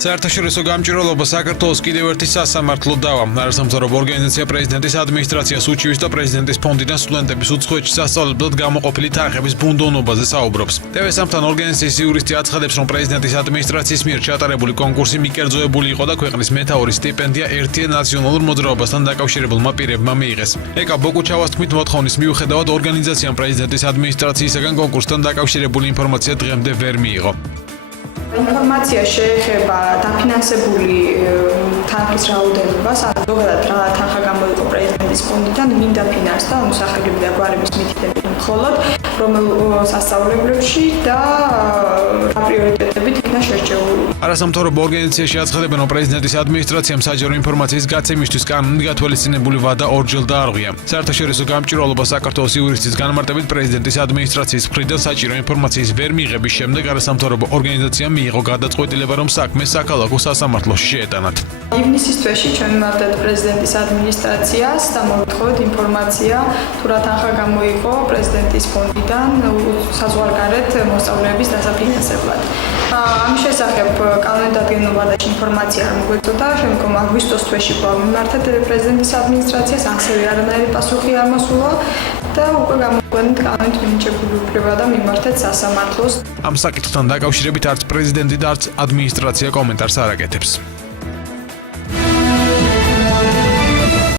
საერთაშორისო გამჭირვალობა საქართველოს კიდევ ერთი სასამართლო დავა. არასამთავრობო ორგანიზაცია პრეზიდენტის ადმინისტრაციას უჩივის და პრეზიდენტის ფონდიდან სტუდენტების უცხოეთში სასწავლებლად გამოყოფილი თანხების ბუნდოვნობაზე საუბრობს. TV3-თან ორგანიზაციის იურისტი აცხადებს, რომ პრეზიდენტის ადმინისტრაციის მიერ ჩატარებული კონკურსი მიკერძოებული იყო და ქვეყნის მეთაურის სტიპენდია ერთიან ნაციონალურ მოძრაობასთან დაკავშირებულმა პირებმა მიიღეს. ეკა ბოკუჩავას თქმით, მოთხოვნის მიუხედავად ორგანიზაციამ პრეზიდენტის ადმინისტრაციისაგან კონკურსთან დაკავშირებული ინფორმაცია დღემდე ვერ მიიღო. ინფორმაცია შეეხება დაფინანსებული თანხის რაოდენობას, ან ზოგადად რა თანხა გამოიყო პრეზიდენტის ფონდიდან, ვინ დაფინანსდა, სახელები და გვარების მითითებით მხოლოდ, რომელ სასწავლებლებში და რა პრიორიტეტებით იქნა შერჩეული. არასამთავრობო ორგანიზაციაში აცხადებენ, რომ პრეზიდენტის ადმინისტრაციამ საჯარო ინფორმაციის გაცემისთვის კანონით გათვალისწინებული ვადა ორჯერ დაარღვია. საერთაშორისო გამჭირვალობა საქართველოს იურისტის განმარტებით პრეზიდენტის ადმინისტრაციის მხრიდან საჭირო ინფორმაციის ვერ მიღების შემდეგ არასამთავრობო ორგანიზაციამ მიიღო გადაწყვეტილება, რომ საქმე საქალაქო სასამართლოში შეეტანათ. ივნისის თვეში ჩვენ მივხვდეთ პრეზიდენტის ადმინისტრაციას და მოვთხოვეთ ინფორმაცია, თუ რა თანხა გამოიყო პრეზიდენტის ფონდიდან საზღვარგარეთ მოსწავლეების დასაფინანსებლად. ამის შესახებ კანონით დადგენილ ვადაში ინფორმაცია არ მოგვეწოდა, შემდგომ აგვისტოს თვეში მივმართეთ პრეზიდენტის ადმინისტრაციას, ასევე არანაირი პასუხი არ მოსულა და უკვე გამოგვენით კანონით მინიჭებული უფლება და მიმართეთ სასამართლოს. ამ საკითხთან დაკავშირებით არც პრეზიდენტი და არც ადმინისტრაცია კომენტარს არ აკეთებს.